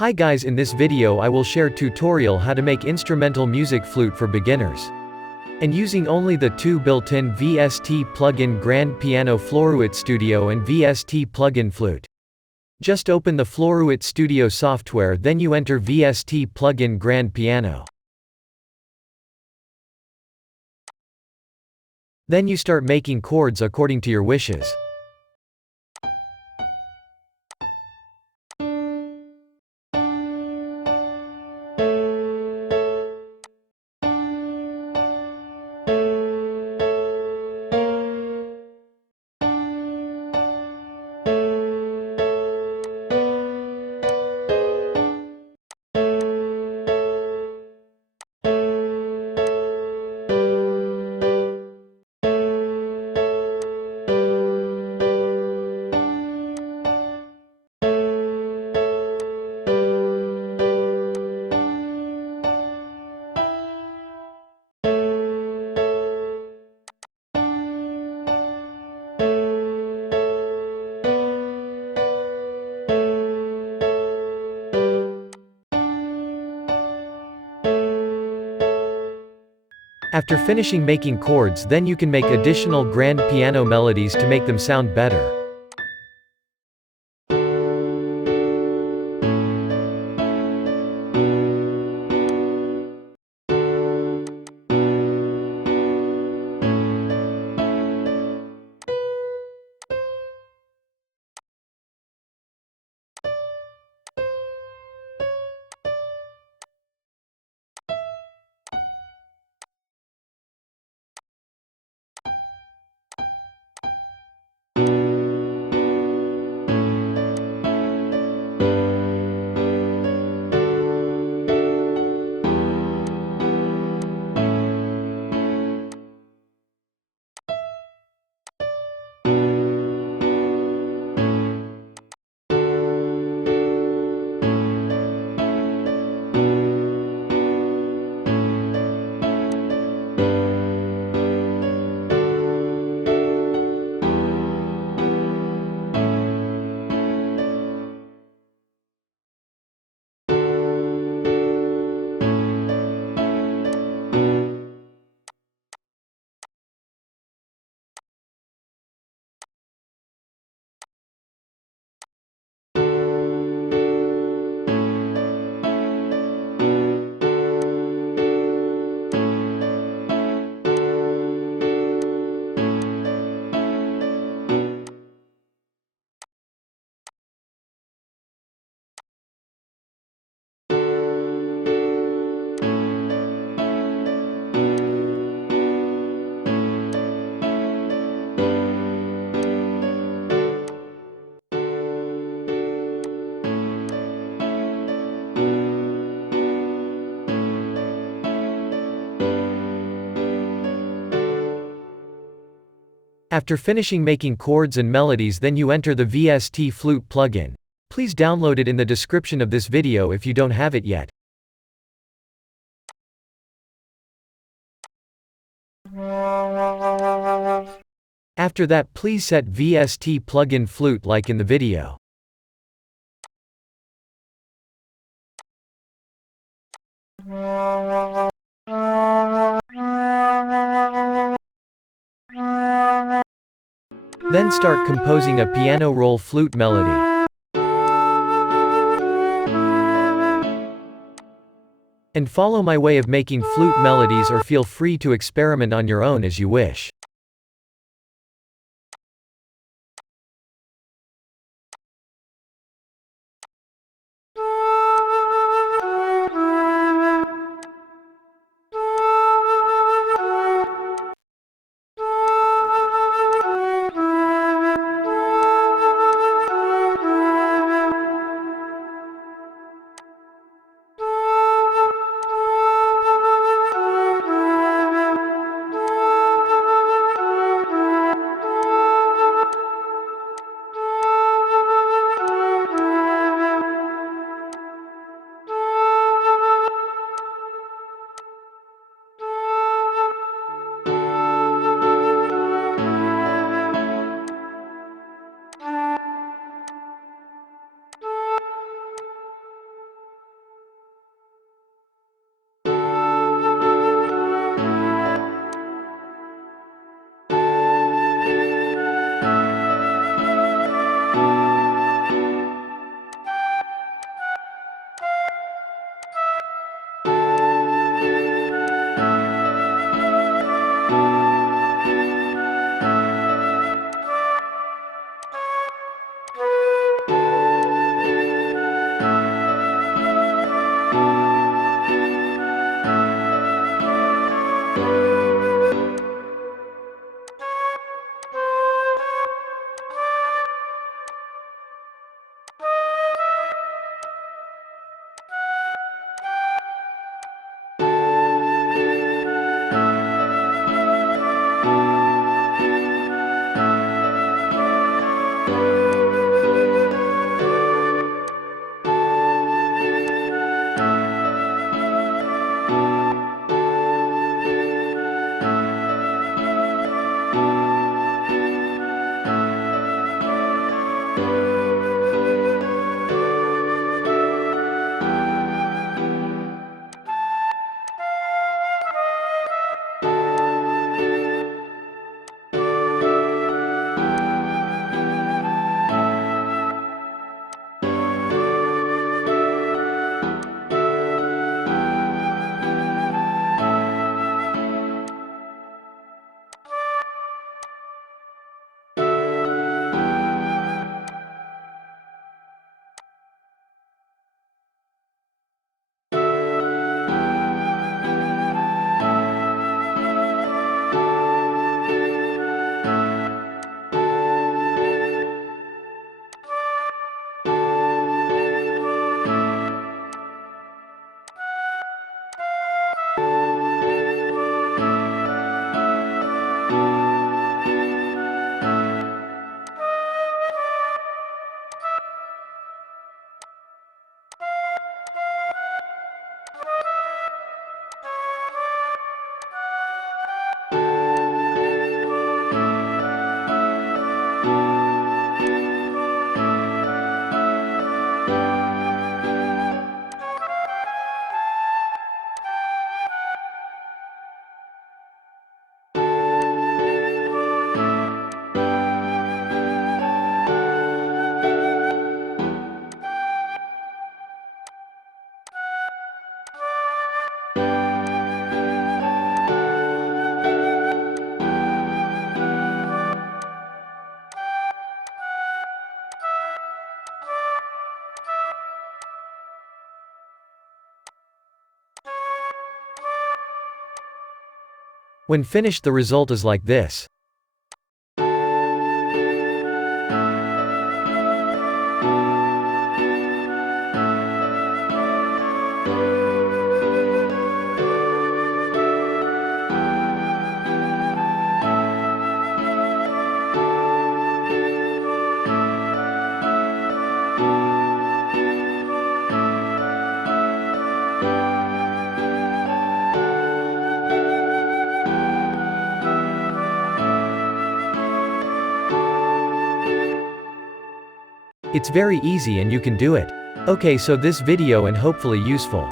Hi guys, in this video I will share tutorial how to make instrumental music flute for beginners. And using only the two built-in VST plugin Grand Piano Flute Studio and VST plugin Flute. Just open the Flute Studio software, then you enter VST plugin Grand Piano. Then you start making chords according to your wishes. After finishing making chords, then you can make additional grand piano melodies to make them sound better. After finishing making chords and melodies, then you enter the VST Flute plugin. Please download it in the description of this video if you don't have it yet. After that, please set VST plugin Flute like in the video. Then start composing a piano roll flute melody. And follow my way of making flute melodies, or feel free to experiment on your own as you wish. When finished, the result is like this. It's very easy and you can do it. Okay, so this video and hopefully useful.